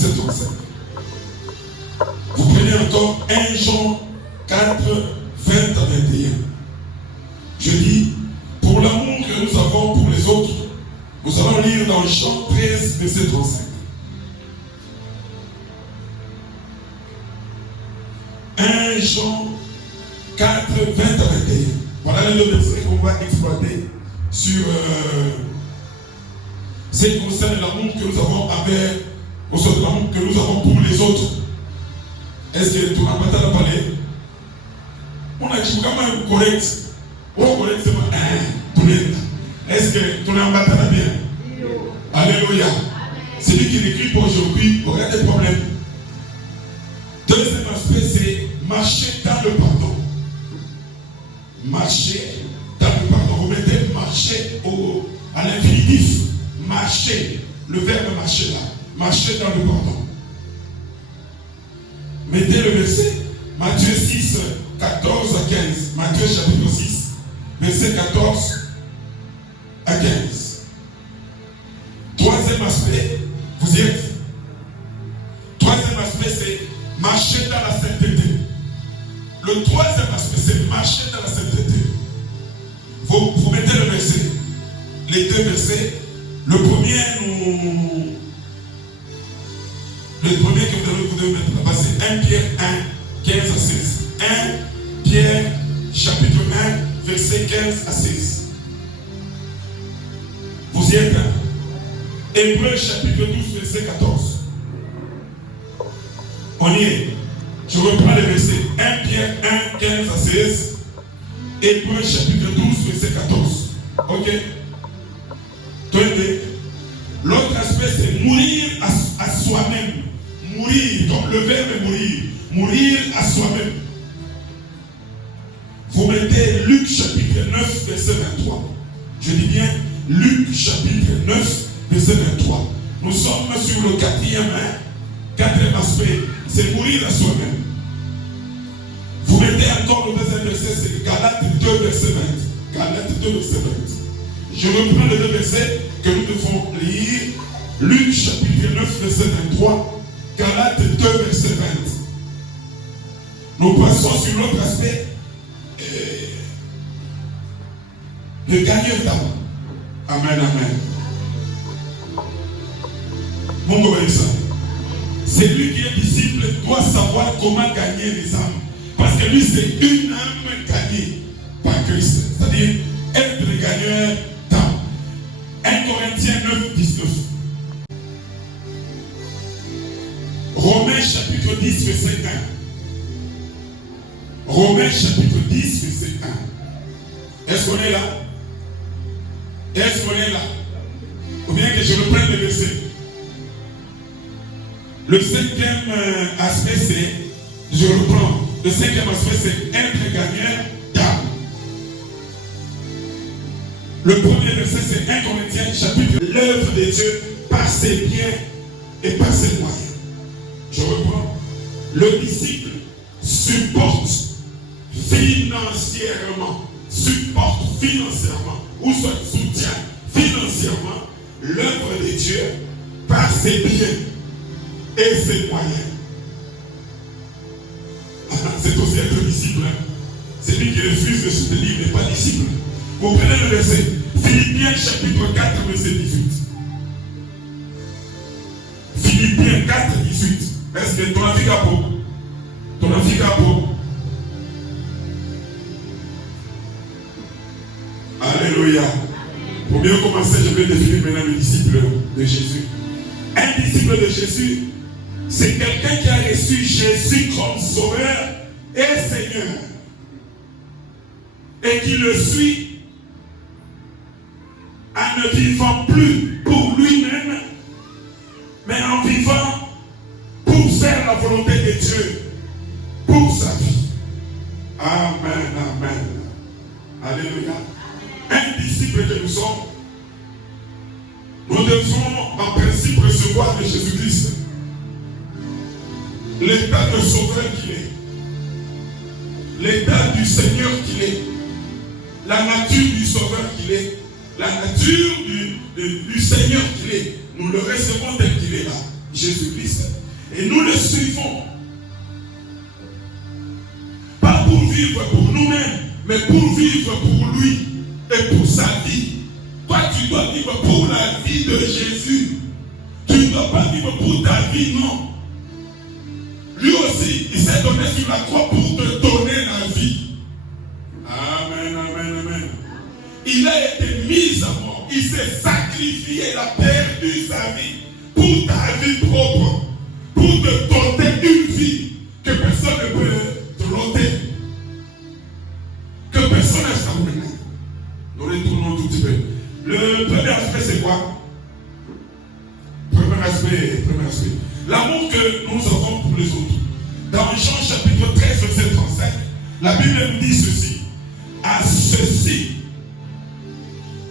verset 35. Vous prenez encore 1 Jean 4, 20 à 21. Je dis, pour l'amour que nous avons pour les autres, nous allons lire dans Jean 13, verset 35. 1 Jean 4, 20 à 21. Voilà les deux versets qu'on va exploiter sur ce qui concerne l'amour que nous avons avec, l'amour que nous avons pour les autres. Est-ce que tu n'as pas parlé? On a dit comment correct. Oh, correct, c'est moi. Est-ce que tu n'as pas bien? Alléluia. C'est lui qui écrit pour aujourd'hui, il y a des problèmes. Deuxième aspect, c'est marcher dans le pardon. Marcher dans le pardon. Vous mettez marcher à l'infinitif. Marcher. Le verbe marcher là. Marcher dans le pardon. Mettez le verset. Matthieu 6, 14 à 15. Matthieu chapitre 6, verset 14 à 15. Troisième aspect, vous y êtes. Troisième aspect, c'est marcher dans la sainteté. Le troisième aspect, c'est marcher dans la sainteté. Vous mettez le verset. Les deux versets. Le premier que vous devez mettre là-bas, c'est 1 Pierre 1, 15 à 16. 1 Pierre, chapitre 1, verset 15 à 16. Vous y êtes là. Hébreux, chapitre 12, verset 14. On y est. Je reprends les versets. 1 Pierre 1, 15 à 16. Hébreux, chapitre 12, verset 14. Ok? Tenez. L'autre aspect, c'est mourir à soi-même. Mourir, comme le verbe est mourir. Mourir à soi-même. Vous mettez Luc chapitre 9, verset 23. Je dis bien Luc chapitre 9, verset 23. Nous sommes sur le quatrième aspect, c'est mourir à soi-même. Vous mettez encore le deuxième verset, c'est Galates 2, verset 20. Galates 2, verset 20. Je reprends les deux versets que nous devons lire. Luc chapitre 9, verset 23. Galates 2, verset 20. Nous passons sur l'autre aspect. Le gagneur d'âme. Amen, amen. Mon obéissant. Celui qui est disciple doit savoir comment gagner les âmes. Parce que lui, c'est une âme gagnée par Christ. C'est-à-dire être le gagneur d'âme. 1 Corinthiens 9, 19. Romains chapitre 10, verset 1. Romains chapitre 10, verset 1. Est-ce qu'on est là? Est-ce qu'on est là? Ou bien que je reprenne le verset. Le cinquième aspect, c'est, je reprends, le cinquième aspect, c'est être gagneur d'âme. Le premier verset, c'est 1 Corinthiens chapitre. L'œuvre de Dieu par ses biens et par ses moyens. Je reprends. Le disciple supporte financièrement, ou soit soutient financièrement l'œuvre de Dieu par ses biens et ses moyens. C'est aussi être disciple. Celui qui refuse de soutenir n'est pas disciple. Vous prenez le verset. Philippiens chapitre 4, verset 18. Philippiens 4, 18. Est-ce que ton avis à peau? Ton avis à peau? Alléluia. Pour bien commencer, je vais définir maintenant le disciple de Jésus. Un disciple de Jésus, c'est quelqu'un qui a reçu Jésus comme sauveur et Seigneur. Et qui le suit en ne vivant plus pour lui-même, mais en vivant pour faire la volonté de Dieu pour sa vie. Amen, amen. Alléluia. Un disciple que nous sommes, nous devons en principe recevoir de Jésus-Christ l'état de sauveur qu'il est, l'état du Seigneur qu'il est, la nature du sauveur qu'il est, la nature du Seigneur qu'il est. Nous le recevons tel qu'il est là. Jésus-Christ. Et nous le suivons. Pas pour vivre pour nous-mêmes, mais pour vivre pour lui et pour sa vie. Toi, tu dois vivre pour la vie de Jésus. Tu ne dois pas vivre pour ta vie, non. Lui aussi, il s'est donné sur la croix pour te donner la vie. Amen, amen, amen. Il a été mis à mort. Il s'est sacrifié, il a perdu sa vie pour ta vie propre. Pour te donner une vie que personne ne peut te donner. Que personne ne s'en donne. Nous retournons tout petit peu. Le premier aspect, c'est quoi? Premier aspect. L'amour que nous avons pour les autres. Dans Jean chapitre 13, verset 35, la Bible nous dit ceci. À ceci,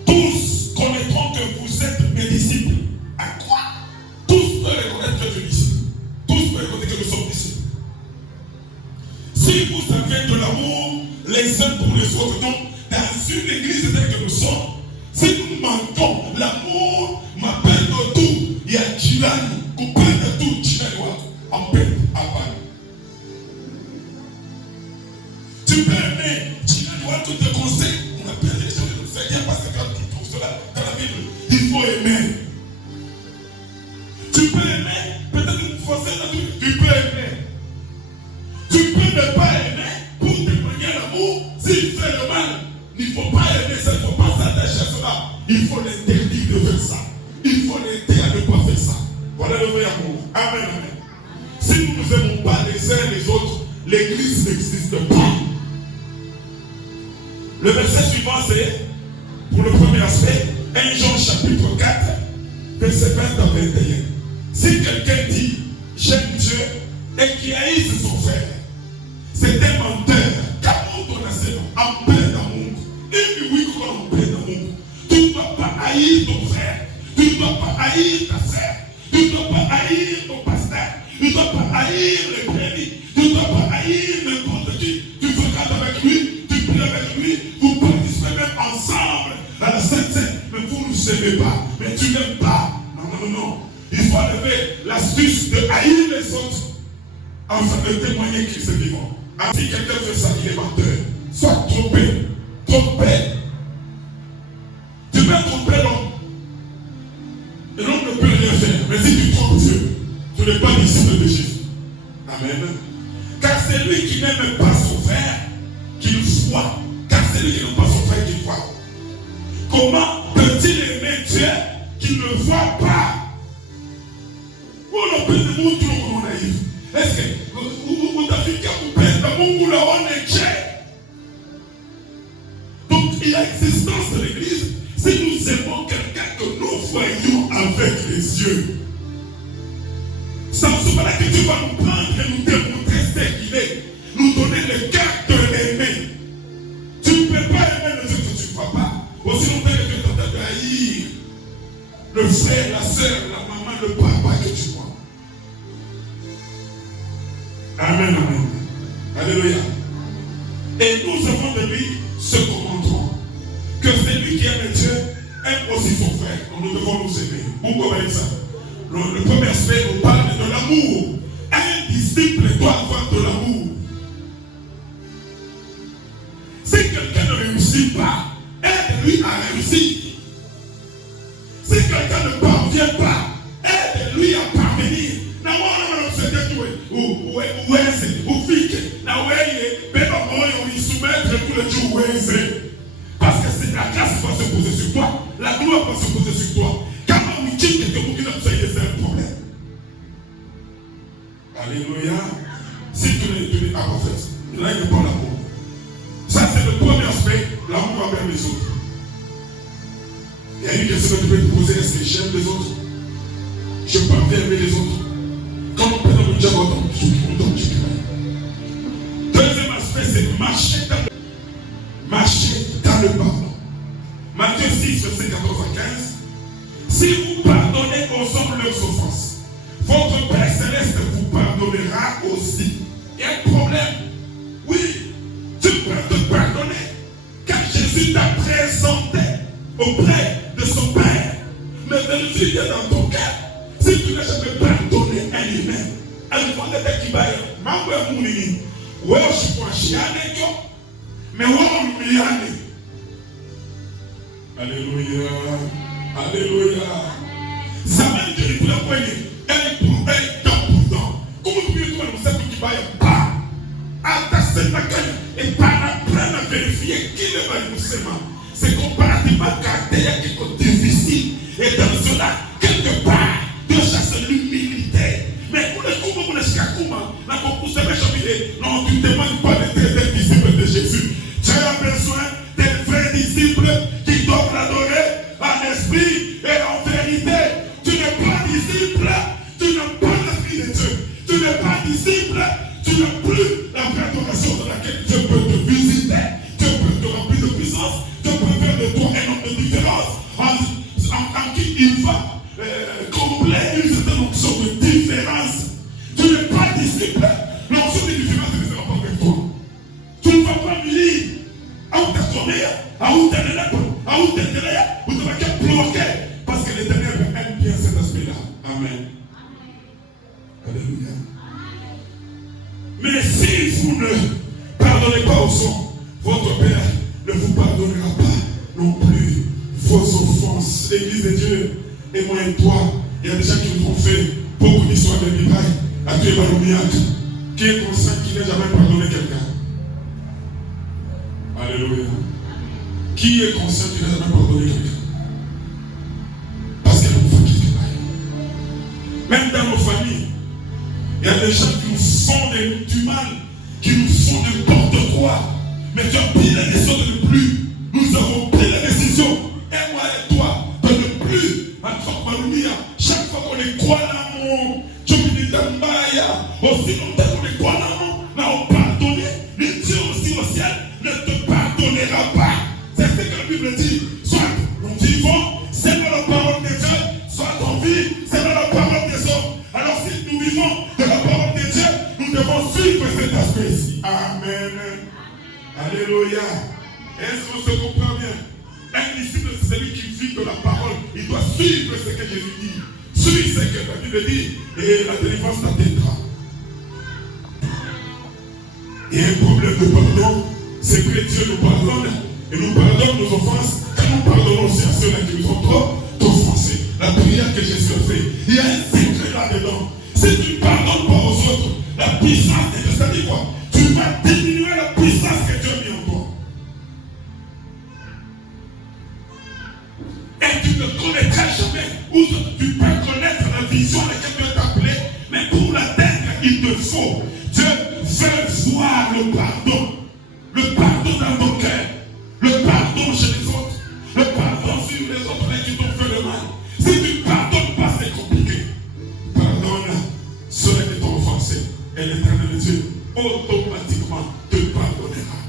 tous connaîtront que vous êtes mes disciples. À quoi? Tous peuvent reconnaître que tu es disciple. Tous peuvent reconnaître que nous sommes disciples. Si vous avez de l'amour les uns pour les autres, donc dans une église telle que nous sommes, si nous manquons l'amour, m'appelle de tout, il y a Chilani, coupé de tout, Chilani, en paix, à Paris. Tu peux aimer Chilani, tout te conseille, on appelle les gens, c'est bien parce que quand tu trouves cela dans la Bible, il faut aimer. Tu peux aimer, peut-être une fois c'est la vie, tu peux aimer. Tu peux ne pas aimer pour témoigner l'amour s'il fait le mal. Il ne faut pas aimer ça, il ne faut pas s'attacher à cela. Il faut l'interdire de faire ça. Il faut l'aider à ne pas faire ça. Voilà le vrai amour. Amen, amen. Si nous ne nous aimons pas les uns les autres, l'église n'existe pas. Le verset suivant, c'est, pour le premier aspect, 1 Jean chapitre 4, verset 20 à 21. Si quelqu'un dit, j'aime Dieu, et qui haïsse son frère, c'est un menteur. Qu'amour ton assaillant, en plein amour. Et oui, en plein amour. Tu ne dois pas haïr ton frère. Tu ne dois pas haïr ta sœur. Tu ne dois pas haïr ton pasteur. Tu ne dois pas haïr les prédits. Tu ne dois pas haïr n'importe qui. Tu fréquentes avec lui, tu pries avec lui, vous participez même ensemble à la Sainte Seine. Mais vous ne vous aimez pas. Mais tu n'aimes pas. Non. Il faut enlever l'astuce de haïr les autres afin de témoigner qu'ils sont vivants. Si quelqu'un fait ça, il est menteur. Sois trompé. Tu peux tromper l'homme. Et l'homme ne peut rien faire. Mais si tu trompes Dieu, tu n'es pas disciple de Jésus. Amen. Car c'est lui qui n'aime pas son frère qu'il voit. Car c'est lui qui n'aime pas son frère qu'il voit. Comment peut-il aimer Dieu qu'il ne voit pas? Où l'on peut te montrer comment naïf? Est-ce que vous avez qu'à vous perdre l'amour où l'on est? Donc il y a existence de l'église si nous aimons quelqu'un que nous voyons avec les yeux. Ça ne se pas là que Dieu va nous prendre et nous démontrer ce qu'il est. Nous donner le cœur de l'aimer. Tu ne peux pas aimer le Dieu que tu ne vois pas. Aussi longtemps que tu t'entends haïr le frère, la soeur, la maman, le papa que tu vois. Amen, amen. Alléluia. Et nous avons de lui ce commandement. Que celui qui aime Dieu aime aussi son frère. Donc nous devons nous aimer. Pourquoi on va dire ça? Le premier aspect nous parle de l'amour. Un disciple doit avoir de l'amour. Si quelqu'un ne réussit pas, aide-lui à réussir. Si quelqu'un ne parvient pas, aide-lui à parvenir. Parce que c'est la grâce va se poser sur toi, la gloire va se poser sur toi. Quand on dit que c'est un problème. Alléluia. Si tu n'es pas prophète, là il n'y a pas l'amour. Ça c'est le premier aspect, l'amour envers les autres. Il y a une question que tu peux te poser, est-ce que j'aime les autres? Je peux aimer les autres. Quand on peut dans le diable, on tombe. Deuxième aspect, c'est marcher dans le pardon. Matthieu 6, verset 14 à 15. Si vous pardonnez aux hommes leurs offenses, votre Père Céleste vous pardonnera aussi. Il y a un problème. Oui, tu peux te pardonner. Car Jésus t'a présenté auprès de son Père. Mais vérifie dans ton cœur. Si tu n'as jamais pardonné, amen. Alikwenda kibaya. Mambo ya Mungu ni wewe usipoashiane hiyo. Mewewe mliane. Alléluia. Alléluia. Zamani tulikuwa kwenye comment tu peux nous dire que tu vas pas à cette macagne et par après à vérifier qui ne va nous aimer. C'est comparativement caractère qui est difficile et dans cela quelque part de chasser l'humilité. Mais pour le coup, pour le chakuma, la conclusion est chambillée. Non, tu ne demandes pas d'être disciple de Jésus. Tu as besoin d'être vrais disciples qui doivent l'adorer en esprit et en vérité. Tu n'es pas disciple, tu n'as pas l'esprit de Dieu. Tu n'es pas disciple, tu n'as plus la vraie adoration dans laquelle Dieu peut te visiter, Dieu peut te remplir de puissance, Dieu peut faire de toi un homme de différence en qui il va combler une certaine option de différence. Tu n'es pas disciple, l'option de différence ne sera pas avec toi. Tu ne vas pas me lire à où t'as à où t'as à où t'as où tu vas bloquer parce que l'Éternel aime bien cet aspect-là. Amen. Alléluia. Mais si vous ne pardonnez pas aux hommes, votre Père ne vous pardonnera pas non plus vos offenses. L'Église de Dieu et moi et toi, il y a des gens qui nous ont fait beaucoup d'histoires de Bible. À Dieu Baloumiak, qui est conscient qu'il n'a jamais pardonné quelqu'un. Alléluia. Qui est conscient qu'il n'a jamais pardonné quelqu'un? Parce qu'il nous fait quelque part. Même dans nos familles, il y a des gens qui nous font du mal, qui nous font n'importe quoi. Mais tu as pris la décision de ne plus. Nous avons pris la décision, et moi et toi, de ne plus. Chaque fois qu'on est quoi l'amour, tu me dis d'Ambaya, aussi longtemps qu'on est quoi l'amour, là on pardonne, le Dieu aussi au ciel ne te pardonnera pas. C'est ce que la Bible dit. Soit nous vivons, c'est dans la parole de Dieu, soit on vit, c'est dans la parole des hommes. Alors si nous vivons de la parole de Dieu, nous devons suivre cet aspect-ci. Amen. Alléluia. Est-ce qu'on se comprend bien? Un disciple, c'est celui qui vit de la parole. Il doit suivre ce que Jésus dit. Suis ce que la Bible dit et la délivrance t'atteindra. Il y a un problème de pardon, c'est que Dieu nous pardonne et nous pardonne nos offenses quand nous pardonnons aussi à ceux-là qui nous ont trop offensés. La prière que Jésus a fait, il y a un secret là-dedans. Si tu ne pardonnes pas aux autres, la puissance de Dieu, ça dit quoi? Tu vas diminuer la puissance que Dieu a mis en toi. Et tu ne connaîtras jamais, ou tu peux connaître la vision à laquelle Dieu t'a appelé, mais pour l'atteindre, il te faut. Dieu veut voir le pardon. Le pardon dans ton cœur. Le pardon chez les autres. Le pardon sur les autres qui t'ont fait le mal. Si tu ne pardonnes pas, c'est compliqué. Pardonne ceux qui t'ont offensé. Et l'Éternel Dieu automatiquement te pardonnera.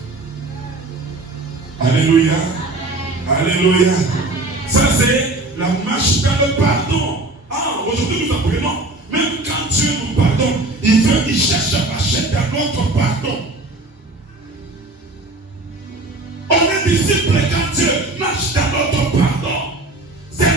Alléluia. Alléluia. Ça c'est la marche dans le pardon. Ah, aujourd'hui nous apprenons. Même quand Dieu nous pardonne, il cherche à acheter à notre pardon. On est disciple quand Dieu marche dans notre pardon. C'est un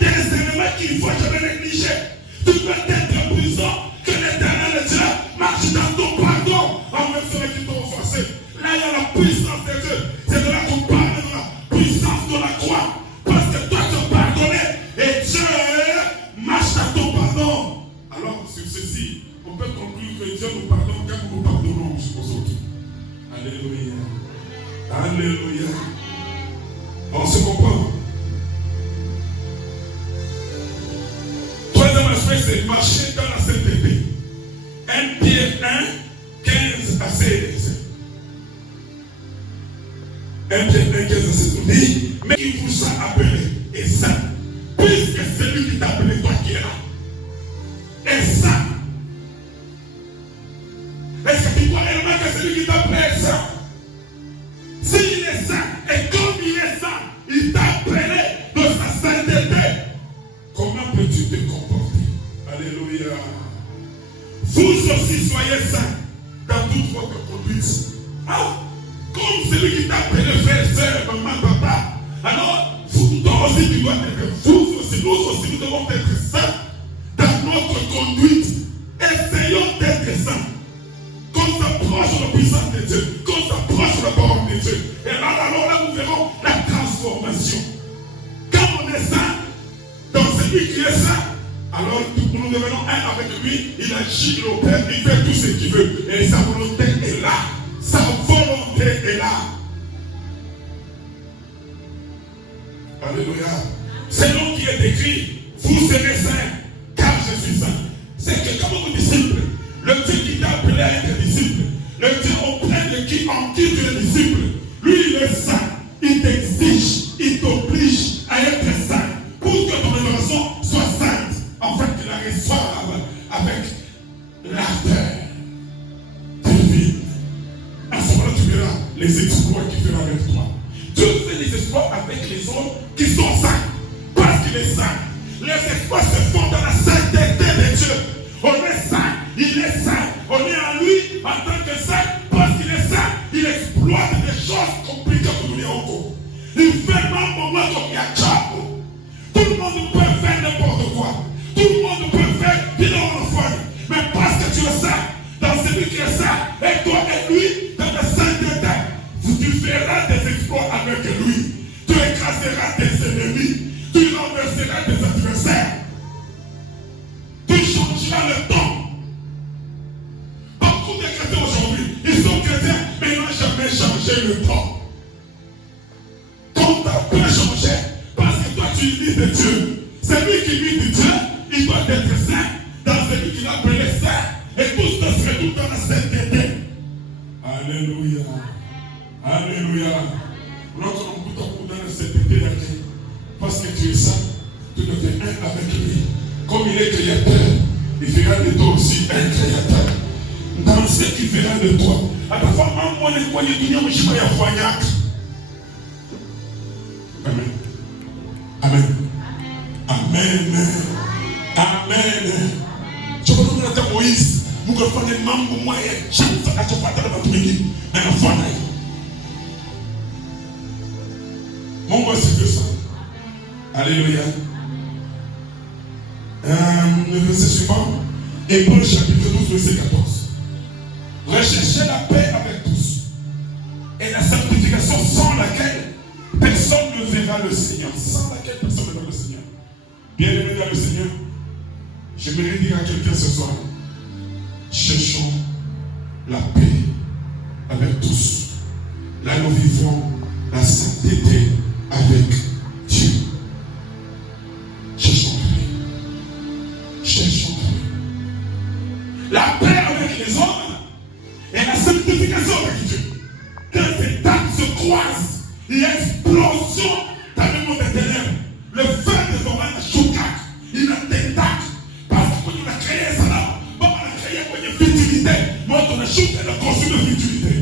des éléments qu'il ne faut jamais négliger. Tu peux être puissant que l'Éternel Dieu marche dans ton pardon envers ceux qui t'ont offensé. Là, il y a la puissance de Dieu. C'est de là qu'on parle de la puissance de la croix. Parce que toi, tu as pardonné et Dieu marche dans ton pardon. Alors, sur ceci, on peut conclure que Dieu nous pardonne quand nous pardonnons aux autres. Alléluia. Alléluia. On se comprend. Troisième aspect, c'est marcher dans la sainteté. 1 Pierre 1, 15 à 16. 1 Pierre 1, 15 à 16 nous dit, mais qui vous a appelé est saint, puisque celui qui t'a appelé, toi qui es là, est saint. Est-ce que tu crois réellement que celui qui t'a appelé est saint? S'il est saint, et comme il est saint, il t'a appelé de sa sainteté. Comment peux-tu te comporter? Alléluia. Vous aussi soyez saints dans toute votre conduite. Ah, comme celui qui t'a appelé frère, sœur, maman, papa. Alors, vous aussi, tu dois être, vous aussi, nous aussi, nous devons être saints dans notre conduite. il agit, il opère, il fait tout ce qu'il veut. Et sa volonté est là. Sa volonté est là. Alléluia. C'est nom qui est écrit. Vous serez saints, car je suis saint. C'est que comme vos disciples, le Dieu qui t'a appelé à être disciple, le Dieu auprès de qui, en qui tu es disciple, lui il est saint. Il t'exige, il t'oblige à être saint. Pour que ton adoration soit sainte, en fait, tu la reçoives avec l'ardeur divine. À ce moment-là, tu verras les exploits qu'il fera avec toi. Dieu fait les exploits avec les autres qui sont saints. Parce qu'il est saint. Les exploits se font dans la sainteté de Dieu. On est saint, il est saint. On est en lui en tant que saint. Parce qu'il est saint, il exploite des choses compliquées pour nous encore. Il fait un moment comme il y a Tchao. Tout le monde peut faire n'importe quoi. Tout le monde peut faire bilan. Mais parce que tu es saint, dans celui qui est saint, et toi et lui, dans la sainteté, tu feras des exploits avec lui. Tu écraseras tes ennemis. Tu renverseras tes adversaires. Tu changeras le temps. Beaucoup de chrétiens aujourd'hui, ils sont chrétiens, mais ils n'ont jamais changé le temps. Ton temps peut changer parce que toi tu lis de Dieu. Celui qui lit de Dieu, il doit être saint dans celui qui l'a appelé saint. Et tout ça serait tout dans la sainteté. Alléluia. Alléluia. Lorsque l'on peut dans la sainteté d'accueil, parce que tu es saint, tu deviens un avec lui. Comme il est créateur, il fera de toi aussi un créateur. Dans ce qu'il fera de toi, à ta femme, moi, les moyens du monde, je vais y avoir. Amen. Amen. Amen. Amen. Je vais vous dire Moïse, vous comprenez, maman, moi, je vais vous faire la chopata de votre mini. Un enfant. Mon roi, c'est que ça. Alléluia. Le verset suivant, Hébreux chapitre 12, verset 14. Recherchez la paix avec tous et la sanctification sans laquelle personne ne verra le Seigneur. Sans laquelle personne ne verra le Seigneur. Bien-aimé dans le Seigneur, j'aimerais dire à quelqu'un ce soir, cherchons la paix avec tous. Là, nous vivons la sainteté avec Dieu. Cherchons la paix. Cherchons la paix. La paix avec les hommes et la sanctification avec Dieu. Quand ces dames se croisent, il y a explosion dans le monde des ténèbres. Le feu des oreilles choque. Il a des dates. Parce que quand on a créé ça là, on a créé une futilité. Moi, on a chuté le conçu de futilité.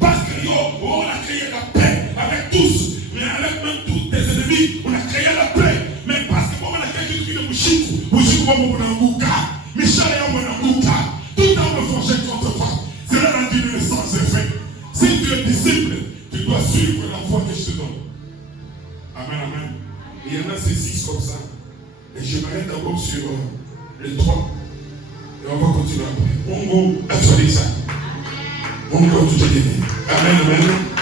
Parce que on a créé la paix avec tous. Mais avec même tous tes ennemis, on a créé la paix. Mais parce que on a créé une bouchique. Bouchique, on a un bouca. Michel et on a un bouca. Tout le temps, on veut forger contre toi. C'est là la divinité sans effet. Si tu es disciple, tu dois suivre la voie que je te donne. Amen, amen. Il y en a ces 6 comme ça. Et je m'arrête d'abord sur les 3. Et on va continuer après. On va actualiser ça. On va tout aider. Amen, amen.